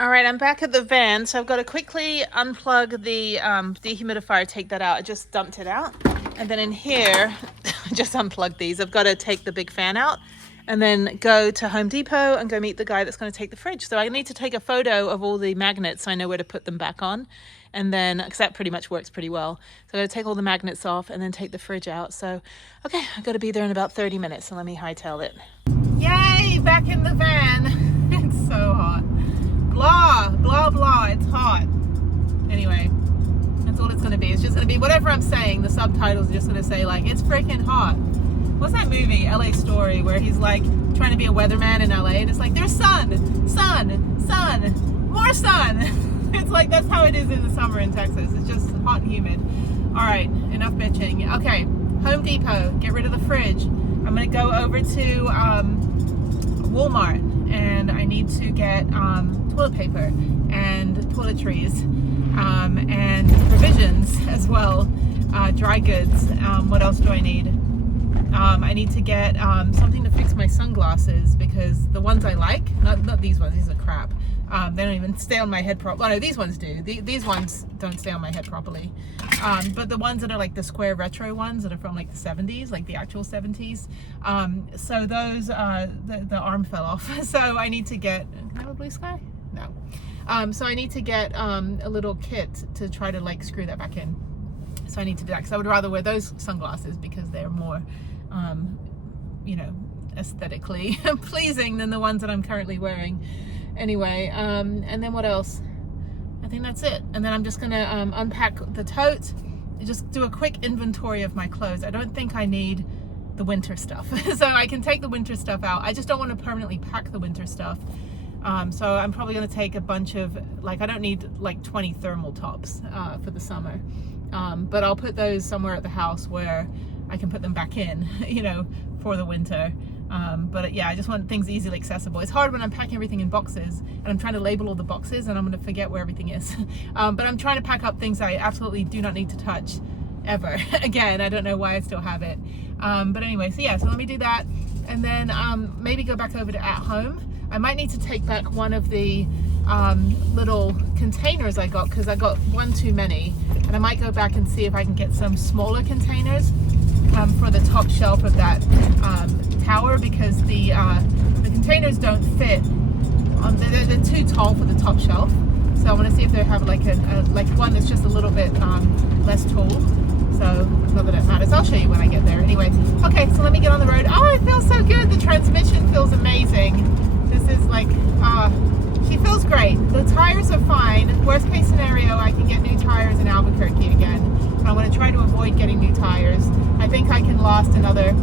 All right, I'm back at the van, so I've got to quickly unplug the dehumidifier, take that out. I just dumped it out. And then in here, I just unplugged these. I've got to take the big fan out and then go to Home Depot and go meet the guy that's going to take the fridge. So I need to take a photo of all the magnets so I know where to put them back on. And then, because that pretty much works pretty well. So I got to take all the magnets off and then take the fridge out. So, okay, I've got to be there in about 30 minutes. So let me hightail it. Yay, back in the van. It's so hot. Blah, blah, blah, it's hot. Anyway, that's all it's going to be. It's just going to be whatever I'm saying. The subtitles are just going to say, like, it's freaking hot. What's that movie, LA Story, where he's, like, trying to be a weatherman in LA, and it's like, there's sun, sun, sun, more sun. It's like, that's how it is in the summer in Texas. It's just hot and humid. All right, enough bitching. Okay, Home Depot, get rid of the fridge. I'm going to go over to Walmart, and I need to get toilet paper and toiletries and provisions as well, dry goods. What else do I need? I need to get something to fix my sunglasses, because the ones I like, not these ones, these are crap. They don't even stay on my head properly. Well, no, these ones do. These ones don't stay on my head properly. But the ones that are like the square retro ones that are from like the 70s, like the actual 70s. So those, the arm fell off. So I need to get, can I have a blue sky? No. So I need to get a little kit to try to like screw that back in. So I need to do that, because I would rather wear those sunglasses because they're more, you know, aesthetically pleasing than the ones that I'm currently wearing. Anyway, and then what else? I think that's it. And then I'm just gonna unpack the tote, just do a quick inventory of my clothes. I don't think I need the winter stuff. So I can take the winter stuff out. I just don't want to permanently pack the winter stuff. So I'm probably gonna take a bunch of, like, I don't need like 20 thermal tops for the summer. But I'll put those somewhere at the house where I can put them back in, you know, for the winter. But yeah, I just want things easily accessible. It's hard when I'm packing everything in boxes and I'm trying to label all the boxes and I'm going to forget where everything is. But I'm trying to pack up things I absolutely do not need to touch ever. Again, I don't know why I still have it. But anyway, so yeah, so let me do that. And then maybe go back over to At Home. I might need to take back one of the little containers I got, because I got one too many. And I might go back and see if I can get some smaller containers for the top shelf of that tower, because the containers don't fit. They're too tall for the top shelf. So I want to see if they have like like one that's just a little bit less tall. So not that it matters. I'll show you when I get there. Anyway, okay, so let me get on the road. Oh, it feels so good. The transmission feels amazing. This is like, she feels great. The tires are fine. Worst case scenario, I can get new tires in Albuquerque again. But I'm going to try to avoid getting new tires. I think I can last another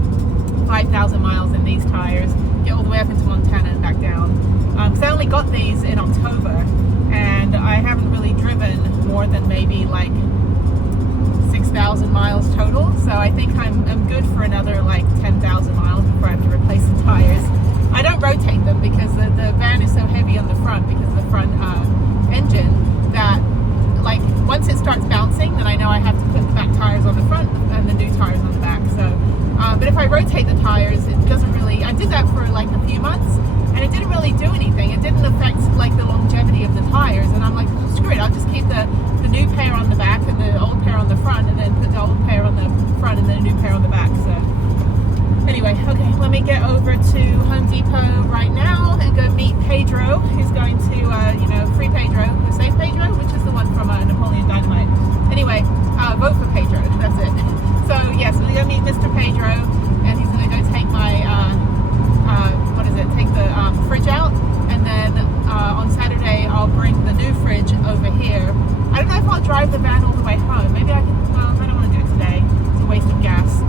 5,000 miles in these tires, get all the way up into Montana and back down. Because I only got these in October, and I haven't really driven more than maybe like 6,000 miles total. So I think I'm good for another like 10,000 miles before I have to replace the tires. I don't rotate them because the van is so heavy on the front, because of the front engine, that like once it starts bouncing, then I know I have to put the back tires on the front and the new tires on the back. So, but if I rotate the tires, it doesn't really, I did that for like a few months and it didn't really do anything. It didn't affect like the longevity of the tires. And I'm like, oh, screw it, I'll just keep the new pair on the back and the old pair on the front, and then put the old pair on the front and then a new pair on the back. So anyway, okay, let me get over to Home Depot right now and go meet Pedro, who's going to, you know, free Pedro, who saved Pedro, which is the one from Napoleon Dynamite. Anyway, vote for Pedro, that's it. So yes, we're going to meet Mr. Pedro, and he's going to go take my, take the fridge out, and then on Saturday I'll bring the new fridge over here. I don't know if I'll drive the van all the way home. Maybe I can, well, I don't want to do it today. It's a waste of gas.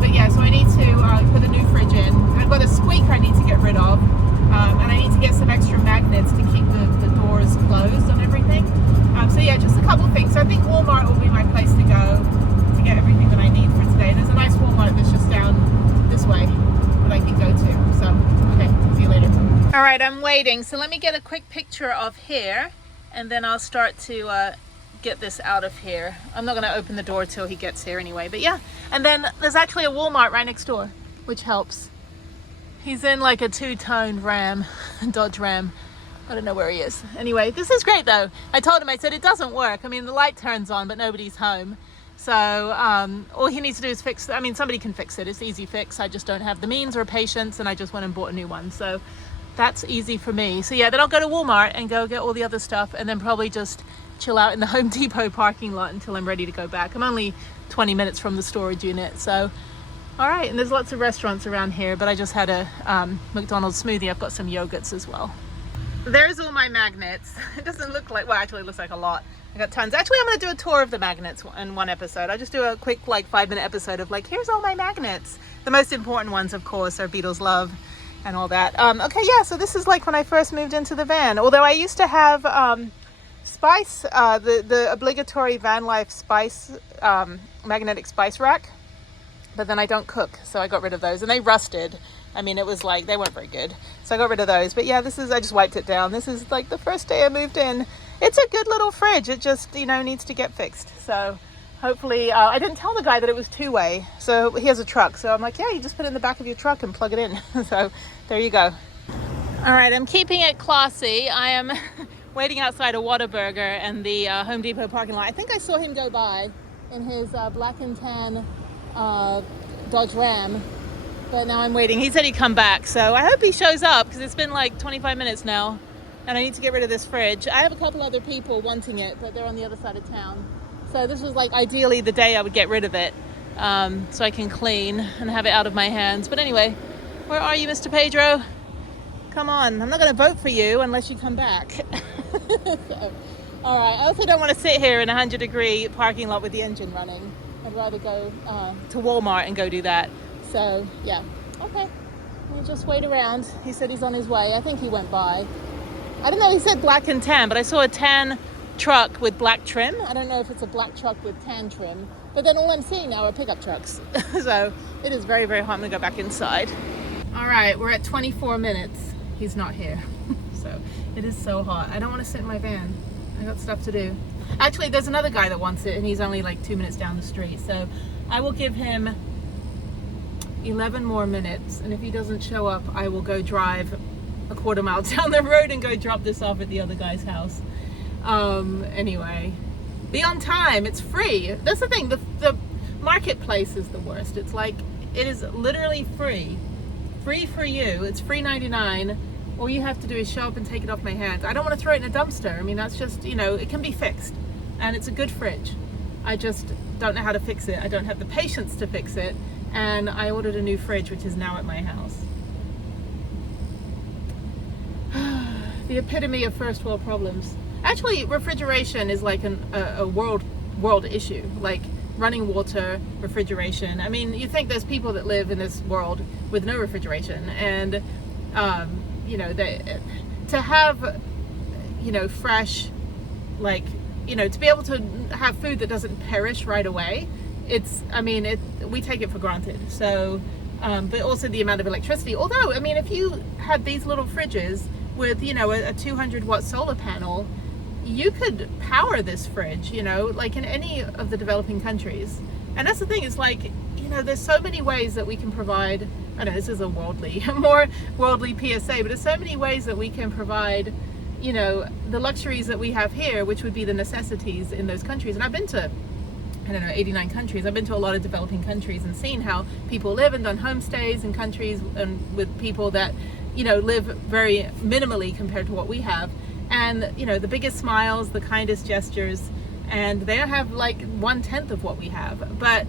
But yeah, so I need to put the new fridge in. I've got a squeak I need to get rid of, and I need to get some extra magnets to keep the doors closed on everything. So yeah, just a couple things. So I think Walmart will be my place to go to get everything that I need for today. And there's a nice Walmart that's just down this way that I can go to. So, okay, see you later. All right, I'm waiting. So let me get a quick picture of here, and then I'll start to get this out of here. I'm not going to open the door till he gets here anyway, but yeah. And then there's actually a Walmart right next door, which helps. He's in like a two-toned Ram, Dodge Ram. I don't know where he is. Anyway, this is great though. I told him, I said, it doesn't work. I mean, the light turns on, but nobody's home. So all he needs to do is fix, I mean, somebody can fix it. It's easy fix. I just don't have the means or patience, and I just went and bought a new one. So that's easy for me. So yeah, then I'll go to Walmart and go get all the other stuff, and then probably just chill out in the Home Depot parking lot until I'm ready to go back. I'm only 20 minutes from the storage unit. So, all right. And there's lots of restaurants around here, but I just had a McDonald's smoothie. I've got some yogurts as well. There's all my magnets. It doesn't look like, well, actually it looks like a lot. I got tons. Actually, I'm going to do a tour of the magnets in one episode. I'll just do a quick, like, 5-minute episode of, like, here's all my magnets. The most important ones, of course, are Beatles Love and all that. Okay, yeah, so this is like when I first moved into the van. Although I used to have spice, the obligatory van life spice, magnetic spice rack. But then I don't cook, so I got rid of those. And they rusted. I mean, it was like, they weren't very good. So I got rid of those. But yeah, this is, I just wiped it down. This is like the first day I moved in. It's a good little fridge. It just, you know, needs to get fixed. So hopefully, I didn't tell the guy that it was two-way. So he has a truck. So I'm like, yeah, you just put it in the back of your truck and plug it in. So there you go. All right, I'm keeping it classy. I am waiting outside a Whataburger and the Home Depot parking lot. I think I saw him go by in his black and tan Dodge Ram. But now I'm waiting. He said he'd come back, so I hope he shows up, because it's been like 25 minutes now and I need to get rid of this fridge. I have a couple other people wanting it, but they're on the other side of town. So this was like ideally the day I would get rid of it, so I can clean and have it out of my hands. But anyway, where are you, Mr. Pedro? Come on. I'm not going to vote for you unless you come back. So, all right. I also don't want to sit here in a 100-degree parking lot with the engine running. I'd rather go to Walmart and go do that. So yeah, okay, we'll just wait around. He said he's on his way. I think he went by. I don't know, he said black and tan, but I saw a tan truck with black trim. I don't know if it's a black truck with tan trim, but then all I'm seeing now are pickup trucks. So it is very, very hot. I'm gonna go back inside. All right, we're at 24 minutes. He's not here. So it is so hot. I don't want to sit in my van. I got stuff to do. Actually, there's another guy that wants it, and he's only like 2 minutes down the street. So I will give him 11 more minutes, and if he doesn't show up, I will go drive a quarter mile down the road and go drop this off at the other guy's house. Anyway, be on time. It's free. That's the thing. The marketplace is the worst. It's like, it is literally free for you. It's free 99. All you have to do is show up and take it off my hands. I don't want to throw it in a dumpster. I mean, that's just, you know, it can be fixed, and it's a good fridge. I just don't know how to fix it. I don't have the patience to fix it. And I ordered a new fridge, which is now at my house. The epitome of first world problems. Actually, refrigeration is like a world issue. Like running water, refrigeration. I mean, you think there's people that live in this world with no refrigeration, and you know, to have, you know, fresh, like, you know, to be able to have food that doesn't perish right away. It's, I mean, we take it for granted. So, but also the amount of electricity. Although, I mean, if you had these little fridges with, you know, a 200-watt solar panel, you could power this fridge, you know, like in any of the developing countries. And that's the thing, is like, you know, there's so many ways that we can provide, I know this is a more worldly PSA, but there's so many ways that we can provide, you know, the luxuries that we have here, which would be the necessities in those countries. And I've been to, I don't know, 89 countries. I've been to a lot of developing countries and seen how people live, and done homestays in countries and with people that, you know, live very minimally compared to what we have. And, you know, the biggest smiles, the kindest gestures, and they have like 1/10 of what we have. But,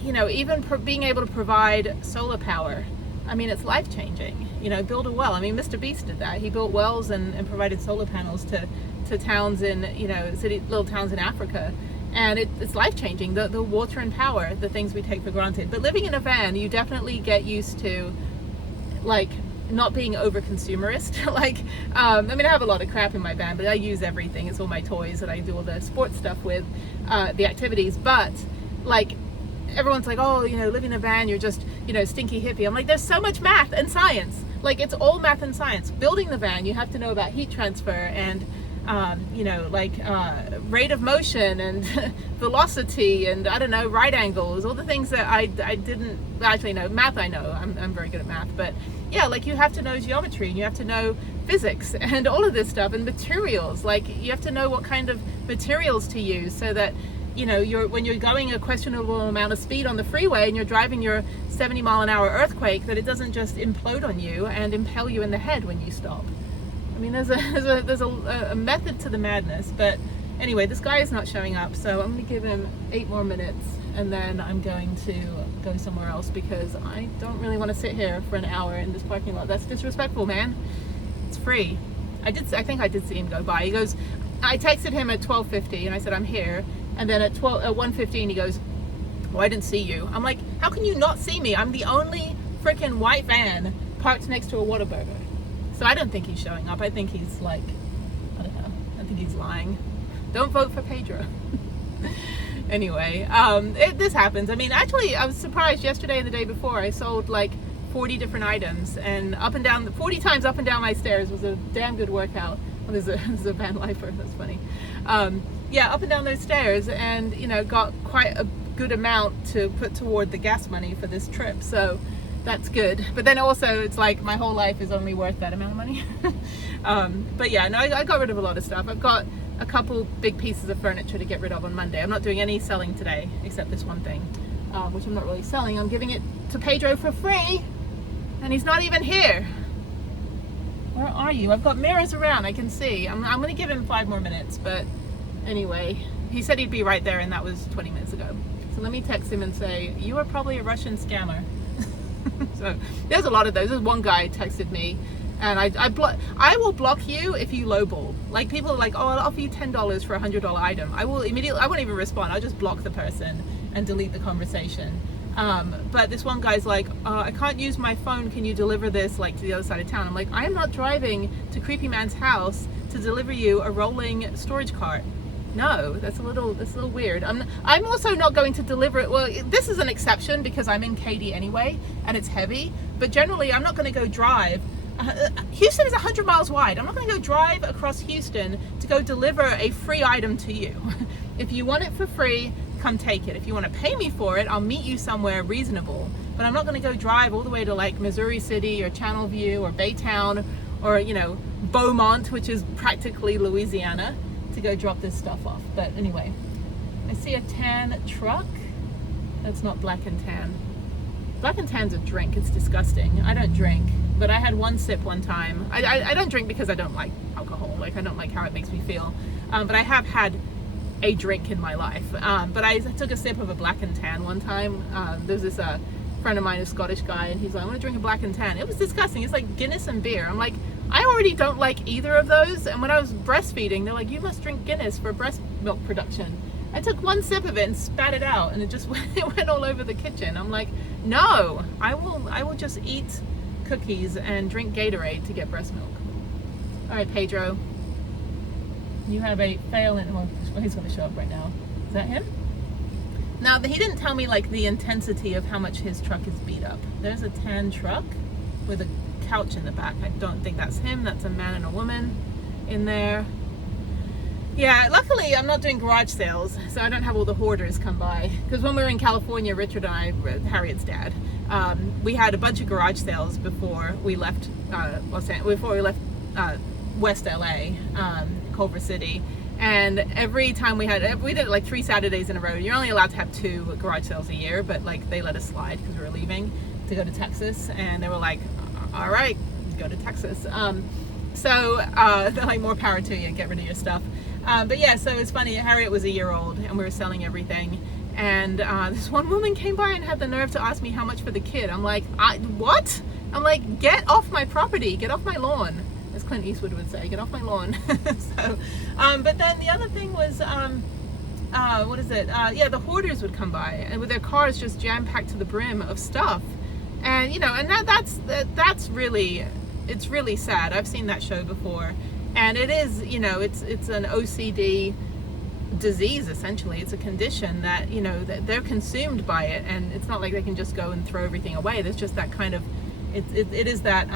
you know, even being able to provide solar power, I mean, it's life-changing. You know, build a well. I mean, Mr. Beast did that. He built wells and provided solar panels to towns in, you know, little towns in Africa. And it's life-changing, the water and power, the things we take for granted. But living in a van, you definitely get used to, like, not being over-consumerist. Like, I mean, I have a lot of crap in my van, but I use everything. It's all my toys that I do all the sports stuff with, the activities. But, like, everyone's like, oh, you know, living in a van, you're just, you know, stinky hippie. I'm like, there's so much math and science. Like, it's all math and science. Building the van, you have to know about heat transfer and you know, like rate of motion and velocity and I don't know, right angles, all the things that I didn't actually know. Math, I know, I'm very good at math, but yeah, like you have to know geometry and you have to know physics and all of this stuff, and materials. Like you have to know what kind of materials to use so that, you know, when you're going a questionable amount of speed on the freeway and you're driving your 70-mile-an-hour earthquake, that it doesn't just implode on you and impale you in the head when you stop. I mean, there's a method to the madness. But anyway, this guy is not showing up, so I'm going to give him 8 more minutes, and then I'm going to go somewhere else because I don't really want to sit here for an hour in this parking lot. That's disrespectful, man. It's free. I think I did see him go by. He goes, I texted him at 12:50 and I said I'm here, and then at 1:15 he goes, well, I didn't see you. I'm like, how can you not see me? I'm the only freaking white van parked next to a Whataburger. So I don't think he's showing up. I think he's like, I don't know, I think he's lying. Don't vote for Pedro. Anyway, this happens. I mean, actually, I was surprised yesterday and the day before. I sold like 40 different items, and 40 times up and down my stairs was a damn good workout. Well, there's a van lifer, that's funny. Yeah, up and down those stairs, and you know, got quite a good amount to put toward the gas money for this trip. So that's good. But then also it's like my whole life is only worth that amount of money. But yeah, no, I got rid of a lot of stuff. I've got a couple big pieces of furniture to get rid of on Monday. I'm not doing any selling today except this one thing, which I'm not really selling. I'm giving it to Pedro for free, and he's not even here. Where are you? I've got mirrors around, I can see. I'm gonna give him 5 more minutes, but anyway, he said he'd be right there, and that was 20 minutes ago. So let me text him and say, you are probably a Russian scammer. So there's a lot of those. There's one guy texted me, and I will block you if you lowball. Like people are like, oh, I'll offer you $10 for a $100 item. I won't even respond. I'll just block the person and delete the conversation. But this one guy's like, I can't use my phone. Can you deliver this like to the other side of town? I'm like, I am not driving to Creepy Man's house to deliver you a rolling storage cart. No, that's a little weird. I'm also not going to deliver it. Well, this is an exception because I'm in Katy anyway, and it's heavy. But generally, I'm not going to go drive. Houston is 100 miles wide. I'm not going to go drive across Houston to go deliver a free item to you. If you want it for free, come take it. If you want to pay me for it, I'll meet you somewhere reasonable. But I'm not going to go drive all the way to like Missouri City or Channelview or Baytown or, you know, Beaumont, which is practically Louisiana, to go drop this stuff off. But anyway, I see a tan truck. That's not black and tan. Black and tan's a drink. It's disgusting. I don't drink, but I had one sip one time. I don't drink because I don't like alcohol. Like I don't like how it makes me feel. But I have had a drink in my life. But I took a sip of a black and tan one time. There's this friend of mine, a Scottish guy, and he's like, I want to drink a black and tan. It was disgusting. It's like Guinness and beer. I'm like, I already don't like either of those. And when I was breastfeeding, they're like, you must drink Guinness for breast milk production. I took one sip of it and spat it out, and it went all over the kitchen. I'm like, no, I will just eat cookies and drink Gatorade to get breast milk. All right, Pedro, you have a fail in, well, he's going to show up right now. Is that him? Now, he didn't tell me like the intensity of how much his truck is beat up. There's a tan truck with a couch in the back. I don't think that's him. That's a man and a woman in there. Yeah, luckily I'm not doing garage sales, so I don't have all the hoarders come by. Because when we were in California, Richard and I, Harriet's dad, we had a bunch of garage sales before we left West LA, Culver City. And every time we did it like 3 Saturdays in a row. You're only allowed to have 2 garage sales a year, but like they let us slide because we were leaving to go to Texas, and they were like, all right, go to Texas. So they're like, more power to you, get rid of your stuff. But yeah, so it's funny, Harriet was a year old and we were selling everything, and this one woman came by and had the nerve to ask me how much for the kid. I'm like, what? I'm like, get off my property, get off my lawn, as Clint Eastwood would say, get off my lawn. So, but then the other thing was, what is it? Yeah, the hoarders would come by and with their cars just jam-packed to the brim of stuff. And you know, and that's really, it's really sad. I've seen that show before, and it is, you know, it's an OCD disease essentially. It's a condition that, you know, that they're consumed by it, and it's not like they can just go and throw everything away. There's just that kind of, it is that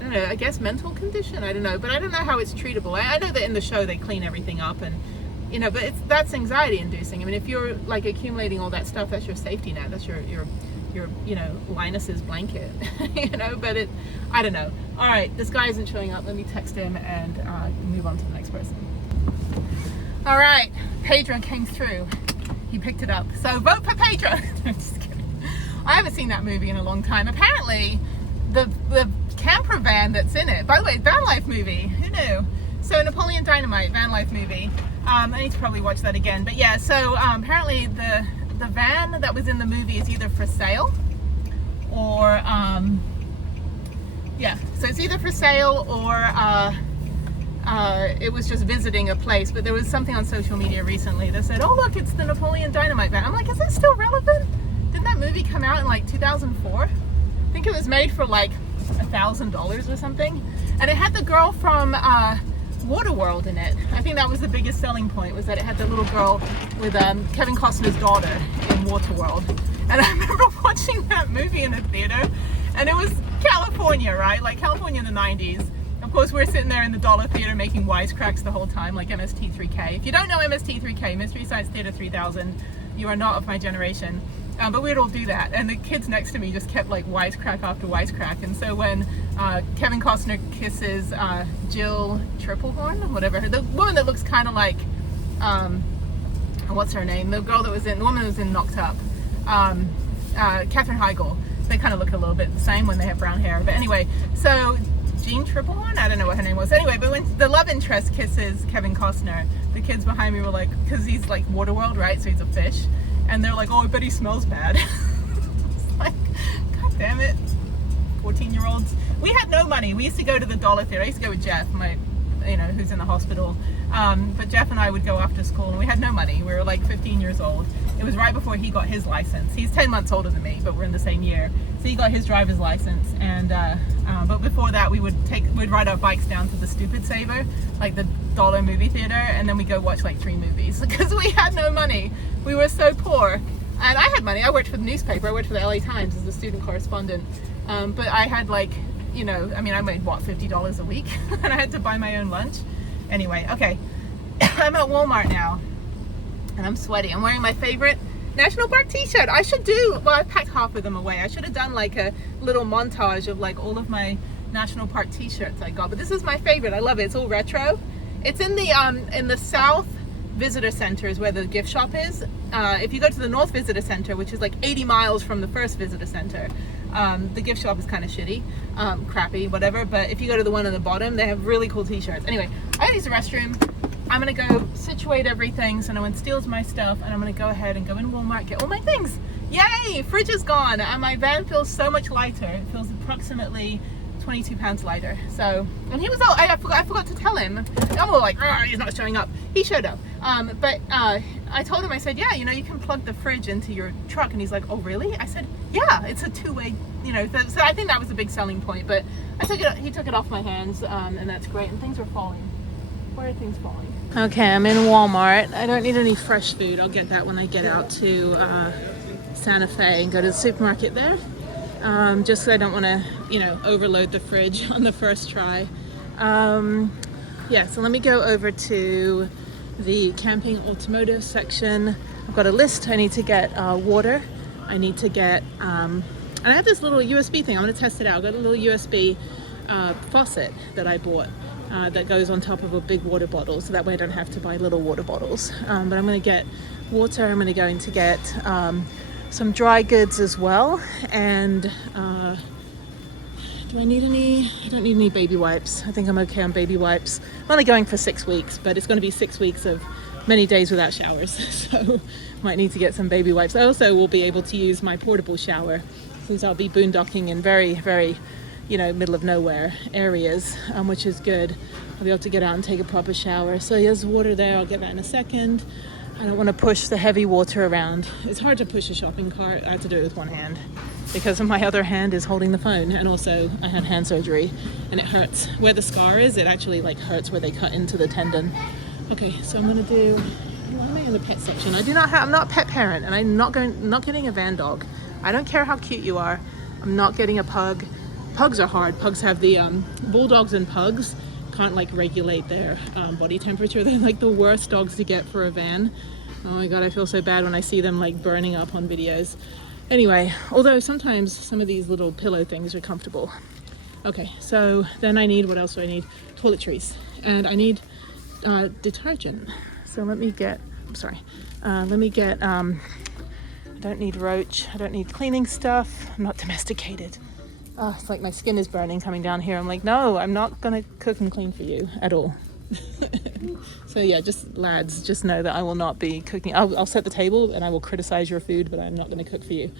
I don't know, I guess mental condition, I don't know, but I don't know how it's treatable. I know that in the show they clean everything up and, you know, but that's anxiety inducing. I mean, if you're like accumulating all that stuff, that's your safety net. That's your you know, Linus's blanket, you know, but I don't know. All right, this guy isn't showing up. Let me text him and move on to the next person. All right, Pedro came through. He picked it up. So vote for Pedro. I'm just kidding. I haven't seen that movie in a long time. Apparently, the camper van that's in it, by the way, van life movie, who knew? So Napoleon Dynamite, van life movie. I need to probably watch that again. But yeah, so apparently the van that was in the movie is either for sale or, yeah, so it's either for sale or it was just visiting a place. But there was something on social media recently that said, oh look, it's the Napoleon Dynamite van. I'm like, is it still relevant? Didn't that movie come out in like 2004? I think it was made for like $1,000 or something. And it had the girl from Waterworld in it. I think that was the biggest selling point, was that it had the little girl with Kevin Costner's daughter in Waterworld. And I remember watching that movie in the theater, and it was California, right? Like California in the 90s. Of course, we're sitting there in the dollar theater making wisecracks the whole time, like MST3K. If you don't know MST3K, Mystery Science Theater 3000, you are not of my generation. But we'd all do that, and the kids next to me just kept like wisecrack after wisecrack. And so when Kevin Costner kisses Jill Triplehorn, whatever, the woman that looks kind of like, what's her name? The girl that was in, the woman that was in Knocked Up, Katherine Heigl. They kind of look a little bit the same when they have brown hair. But anyway, so Jean Triplehorn, I don't know what her name was. Anyway, but when the love interest kisses Kevin Costner, the kids behind me were like, because he's like Waterworld, right? So he's a fish. And they're like, oh, I bet he smells bad. It's like, God damn it. 14-year-olds. We had no money. We used to go to the dollar theater. I used to go with Jeff, who's in the hospital. But Jeff and I would go after school, and we had no money. We were like 15 years old. It was right before he got his license. He's 10 months older than me, but we're in the same year. So he got his driver's license. And but before that, we'd ride our bikes down to the Stupid Saver, like the dollar movie theater, and then we go watch like 3 movies because we had no money. We were so poor. And I had money. I worked for the newspaper. I worked for the LA Times as a student correspondent. But I had like, I made what, $50 a week? And I had to buy my own lunch. Anyway, okay. I'm at Walmart now. And I'm sweaty. I'm wearing my favorite National Park t-shirt. I packed half of them away. I should have done like a little montage of like all of my National Park t-shirts I got. But this is my favorite. I love it. It's all retro. It's in the South Visitor Center is where the gift shop is. If you go to the North Visitor Center, which is like 80 miles from the first Visitor Center, the gift shop is kind of shitty, crappy, whatever. But if you go to the one on the bottom, they have really cool t-shirts. Anyway, I gotta use the restroom. I'm gonna go situate everything so no one steals my stuff, and I'm gonna go ahead and go in Walmart, get all my things. Yay! Fridge is gone, and my van feels so much lighter. It feels approximately 22 pounds lighter. So, and he was all, I forgot to tell him. I'm all like, he's not showing up. He showed up. But I told him, I said, yeah, you can plug the fridge into your truck. And he's like, oh, really? I said, yeah, it's a two-way, so I think that was a big selling point. But he took it off my hands, and that's great. And things are falling. Where are things falling? Okay, I'm in Walmart. I don't need any fresh food. I'll get that when I get out to Santa Fe and go to the supermarket there. Just so I don't want to, overload the fridge on the first try. Yeah, so let me go over to the camping automotive section. I've got a list. I need to get water. I need to get, and I have this little USB thing. I'm going to test it out. I've got a little USB faucet that I bought that goes on top of a big water bottle. So that way I don't have to buy little water bottles. But I'm going to get water. I'm going to get some dry goods as well. And do I need any? I don't need any baby wipes. I think I'm okay on baby wipes. I'm only going for 6 weeks, but it's going to be 6 weeks of many days without showers. So might need to get some baby wipes. I also will be able to use my portable shower since I'll be boondocking in very, very, middle of nowhere areas, which is good. I'll be able to get out and take a proper shower. So there's water there. I'll get that in a second. I don't want to push the heavy water around. It's hard to push a shopping cart. I have to do it with one hand because my other hand is holding the phone. And also I had hand surgery and it hurts. Where the scar is, it actually hurts where they cut into the tendon. Okay, so I'm going to do, why am I in the pet section? I'm not a pet parent, and I'm not getting a van dog. I don't care how cute you are. I'm not getting a pug. pugs are hard. Pugs have the bulldogs and pugs can't like regulate their body temperature. They're like the worst dogs to get for a van. Oh my god, I feel so bad when I see them like burning up on videos. Anyway, although sometimes some of these little pillow things are comfortable. Okay, so then I need, what else do I need? Toiletries, and I need detergent. So let me get, I don't need roach, I don't need cleaning stuff, I'm not domesticated. Oh, it's like my skin is burning coming down here. I'm like, no, I'm not gonna cook and clean for you at all. So yeah, just lads, just know that I will not be cooking. I'll set the table and I will criticize your food, but I'm not gonna cook for you.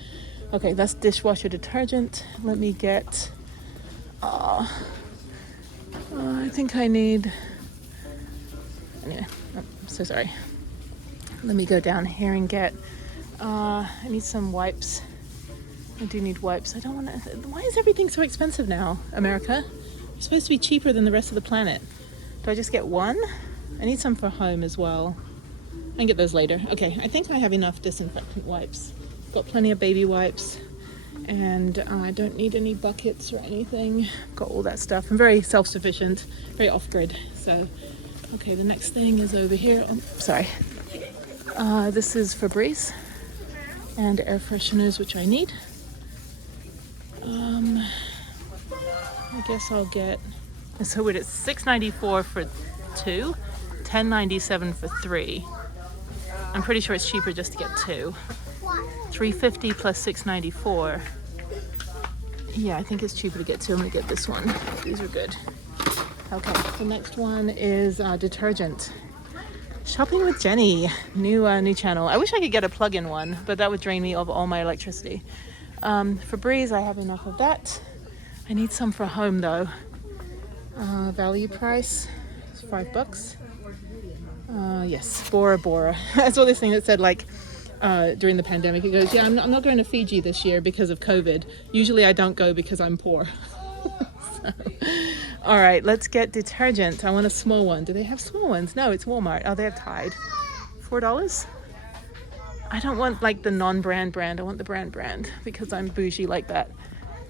Okay, that's dishwasher detergent. Let me get, I think I need, anyway, I'm so sorry. Let me go down here and get, I need some wipes. I do need wipes. I don't want to, why is everything so expensive now, America? It's supposed to be cheaper than the rest of the planet. Do I just get one? I need some for home as well. I can get those later. Okay, I think I have enough disinfectant wipes. Got plenty of baby wipes, and I don't need any buckets or anything. Got all that stuff. I'm very self-sufficient, very off-grid. So, okay, the next thing is over here. Oh, sorry. This is Febreze and air fresheners, which I need. I guess I'll get, so it's $6.94 for 2, $10.97 for 3. I'm pretty sure it's cheaper just to get 2. $3.50 plus $6.94. Yeah, I think it's cheaper to get 2. I'm gonna get this one. These are good. Okay, the next one is detergent. Shopping with Jennie, new channel. I wish I could get a plug-in one, but that would drain me of all my electricity. Febreze, I have enough of that. I need some for home though. Value price, it's $5. Yes, Bora. I saw this thing that said like, during the pandemic, it goes, yeah, I'm not going to Fiji this year because of COVID. Usually I don't go because I'm poor. So, all right, let's get detergent. I want a small one. Do they have small ones? No, it's Walmart. Oh, they have Tide. $4? I don't want like the non-brand brand. I want the brand because I'm bougie like that.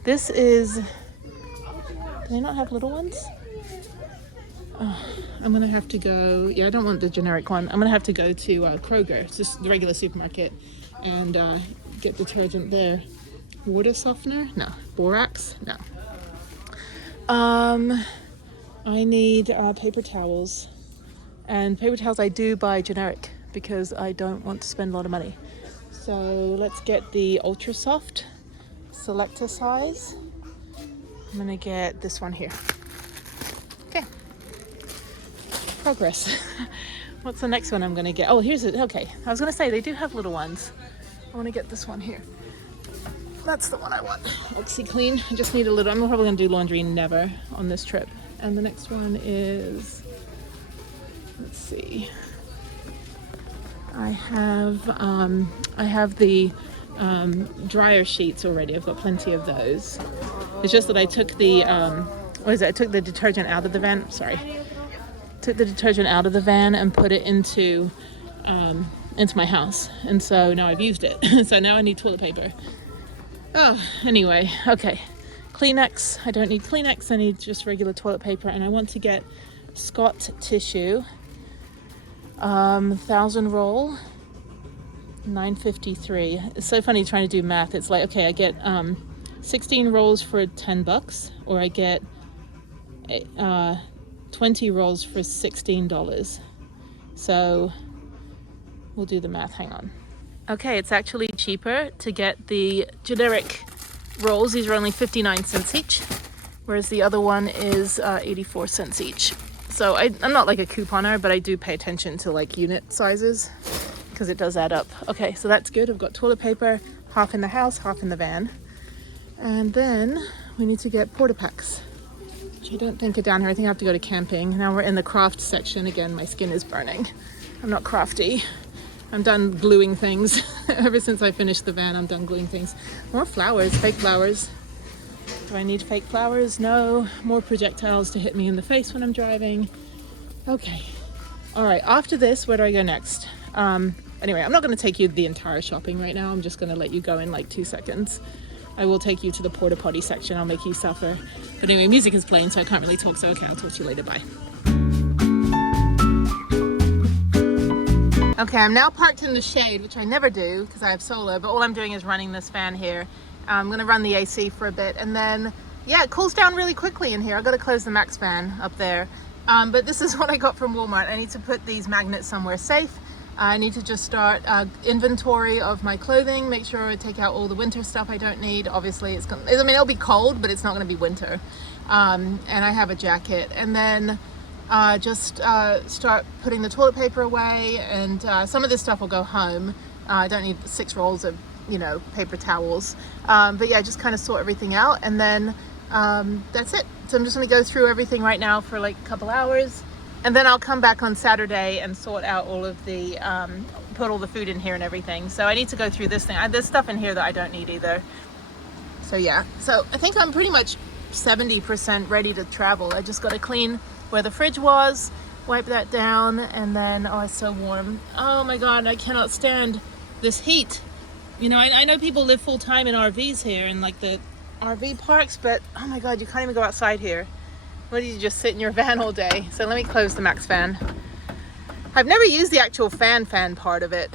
This is, do they not have little ones? Oh, I'm gonna have to go, yeah, I don't want the generic one. I'm gonna have to go to Kroger, it's just the regular supermarket, and get detergent there. Water softener? No. Borax? No. I need paper towels. And paper towels I do buy generic because I don't want to spend a lot of money. So let's get the ultra soft selector size. I'm gonna get this one here. Okay. Progress. What's the next one I'm gonna get? Oh, here's it. Okay, I was gonna say they do have little ones. I want to get this one here. That's the one I want. OxyClean. I just need a little. I'm probably gonna do laundry never on this trip. And the next one is, let's see. I have the dryer sheets already. I've got plenty of those. It's just that I took the I took the detergent out of the van. Took the detergent out of the van and put it into my house, and so now I've used it. So now I need toilet paper. Oh, anyway, okay. Kleenex. I don't need Kleenex. I need just regular toilet paper, and I want to get Scott tissue. 1,000 roll, $9.53. It's so funny trying to do math. It's like, okay, I get 16 rolls for $10, or I get 20 rolls for $16. So we'll do the math. Hang on. Okay, it's actually cheaper to get the generic rolls. These are only 59 cents each, whereas the other one is 84 cents each. So I'm not like a couponer, but I do pay attention to like unit sizes because it does add up. Okay, so that's good. I've got toilet paper, half in the house, half in the van. And then we need to get porta packs, which I don't think are down here. I think I have to go to camping. Now we're in the craft section. Again, my skin is burning. I'm not crafty. I'm done gluing things. Ever since I finished the van, I'm done gluing things. More flowers, fake flowers. Do I need fake flowers? No. More projectiles to hit me in the face when I'm driving. Okay. All right, after this, where do I go next? Anyway, I'm not gonna take you the entire shopping right now. I'm just gonna let you go in like 2 seconds. I will take you to the porta potty section. I'll make you suffer. But anyway, music is playing, so I can't really talk. So okay, I'll talk to you later. Bye. Okay, I'm now parked in the shade, which I never do because I have solar, but all I'm doing is running this fan here. I'm gonna run the AC for a bit, and then, yeah, it cools down really quickly in here. I've got to close the max fan up there. But this is what I got from Walmart. I need to put these magnets somewhere safe. I need to just start inventory of my clothing, make sure I take out all the winter stuff I don't need. Obviously, it'll be cold, but it's not gonna be winter. And I have a jacket. And then just start putting the toilet paper away, and some of this stuff will go home. I don't need 6 rolls of, paper towels. But yeah, just kind of sort everything out, and then that's it. So I'm just gonna go through everything right now for like a couple hours, and then I'll come back on Saturday and sort out all of the, put all the food in here and everything. So I need to go through this thing. There's stuff in here that I don't need either. So yeah, so I think I'm pretty much 70% ready to travel. I just got to clean where the fridge was, wipe that down, and then, oh, it's so warm. Oh my God, I cannot stand this heat. I know people live full time in RVs here in like the RV parks, but oh my God, you can't even go outside here. What do you just sit in your van all day? So let me close the max fan. I've never used the actual fan part of it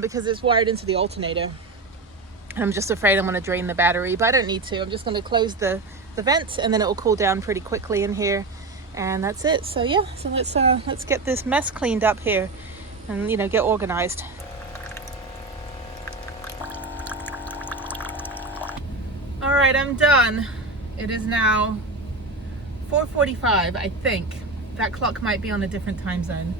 because it's wired into the alternator. And I'm just afraid I'm gonna drain the battery, but I don't need to. I'm just gonna close the vents, and then it will cool down pretty quickly in here. And that's it. So yeah, so let's get this mess cleaned up here and, get organized. All right, I'm done. It is now 4:45, I think. That clock might be on a different time zone.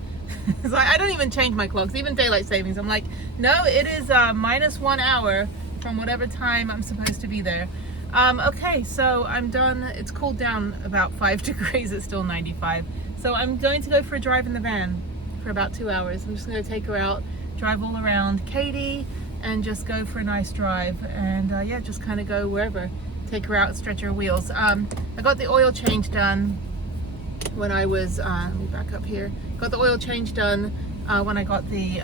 So I don't even change my clocks, even daylight savings. I'm like, no, it is -1 hour from whatever time I'm supposed to be there. Okay, so I'm done. It's cooled down about 5 degrees. It's still 95. So I'm going to go for a drive in the van for about 2 hours. I'm just going to take her out, drive all around Katy, and just go for a nice drive. And yeah, just kind of go wherever. Take her out, stretch her wheels. I got the oil change done when I was, let me back up here. Got the oil change done when I got the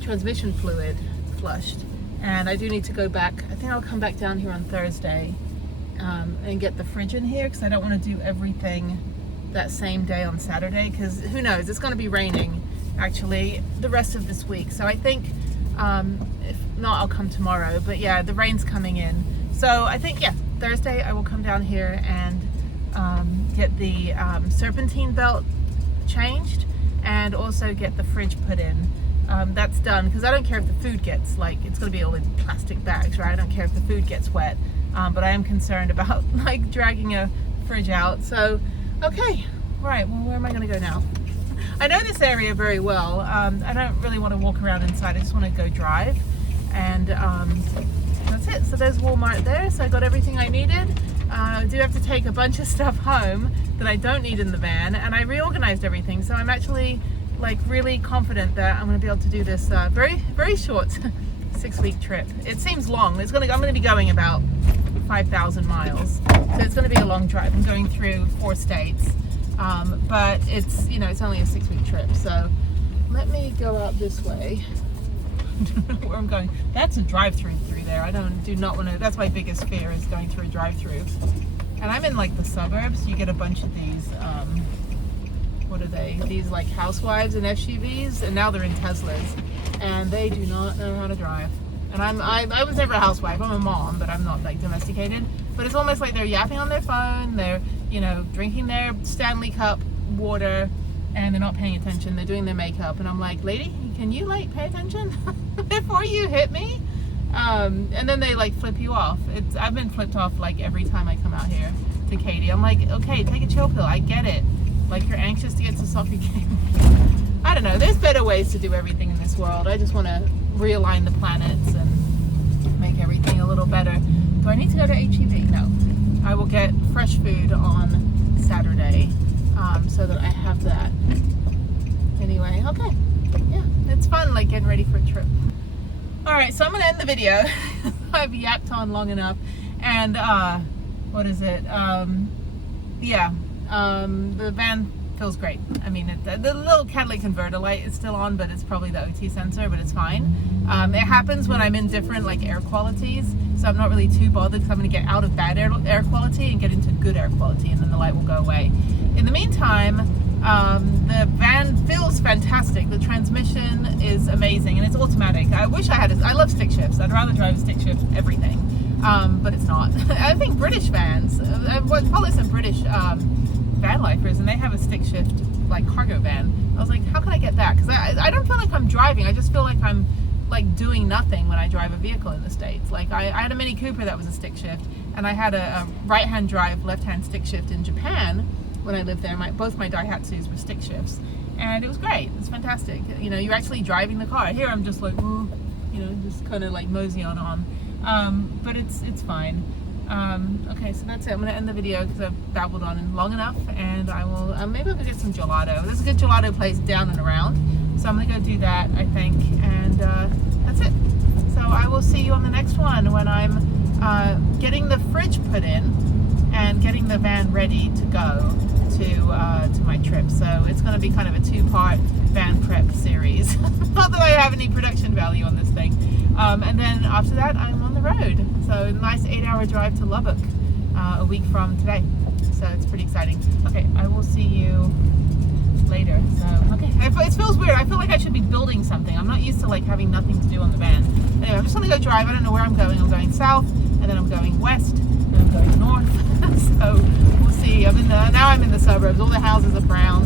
transmission fluid flushed. And I do need to go back. I think I'll come back down here on Thursday and get the fridge in here, because I don't want to do everything that same day on Saturday, because who knows, it's going to be raining actually the rest of this week. So I think if not, I'll come tomorrow. But yeah, the rain's coming in. So I think, yeah, Thursday I will come down here and get the serpentine belt changed, and also get the fridge put in. That's done, because I don't care if the food gets, like, it's going to be all in plastic bags, right? I don't care if the food gets wet, but I am concerned about like dragging a fridge out. So okay, right, well, where am I going to go now? I know this area very well. I don't really want to walk around inside. I just want to go drive, and that's it. So there's Walmart there. So I got everything I needed. I do have to take a bunch of stuff home that I don't need in the van, and I reorganized everything. So I'm actually like really confident that I'm going to be able to do this very, very short 6-week trip. It seems long. I'm going to be going about 5,000 miles. So it's going to be a long drive. I'm going through 4 states. But it's, it's only a 6-week trip. So let me go out this way. I don't know where I'm going. That's a drive-through through there. I do not want to. That's my biggest fear, is going through a drive-through. And I'm in like the suburbs. You get a bunch of these, what are they? These like housewives and SUVs, and now they're in Teslas, and they do not know how to drive. And I was never a housewife. I'm a mom, but I'm not like domesticated. But it's almost like they're yapping on their phone. They're, drinking their Stanley Cup water, and they're not paying attention. They're doing their makeup, and I'm like, lady, can you like pay attention before you hit me? And then they like flip you off. I've been flipped off like every time I come out here to Katy. I'm like, okay, take a chill pill. I get it. Like, you're anxious to get to Sophie King. I don't know. There's better ways to do everything in this world. I just want to realign the planets and make everything a little better. Do I need to go to HEB? No. I will get fresh food on Saturday, so that I have that. Anyway, okay. Yeah, it's fun, like, getting ready for a trip. All right, so I'm going to end the video. I've yapped on long enough. And, what is it? Yeah. The van feels great. I mean, the little catalytic converter light is still on, but it's probably the OT sensor, but it's fine. It happens when I'm in different like air qualities, so I'm not really too bothered because I'm going to get out of bad air quality and get into good air quality, and then the light will go away. In the meantime, the van feels fantastic. The transmission is amazing, and it's automatic. I wish I had I love stick shifts. I'd rather drive a stick shift everything, but it's not. I think British vans, I've followed some British van lifers, and they have a stick shift like cargo van. I was like, how can I get that? Because I don't feel like I'm driving. I just feel like I'm like doing nothing when I drive a vehicle in the States. Like I had a Mini Cooper that was a stick shift, and I had a right-hand drive, left-hand stick shift in Japan when I lived there. Both my Daihatsus were stick shifts, and it was great. It's fantastic. You know, you're actually driving the car. Here I'm just like, ooh, you know, just kind of like mosey on. But it's fine. Okay, so that's it. I'm going to end the video because I've babbled on long enough, and I will, maybe I'll go get some gelato. There's a good gelato place down and around, so I'm going to go do that, I think, and that's it. So I will see you on the next one when I'm getting the fridge put in and getting the van ready to go to my trip. So it's going to be kind of a 2-part van prep series. Not that I have any production value on this thing. And then after that, I'm on the road. So a nice 8-hour drive to Lubbock a week from today. So it's pretty exciting. Okay, I will see you later. So, okay, it feels weird. I feel like I should be building something. I'm not used to like having nothing to do on the van. Anyway, I'm just going to go drive. I don't know where I'm going. I'm going south, and then I'm going west, and I'm going north. So we'll see. Now I'm in the suburbs. All the houses are brown.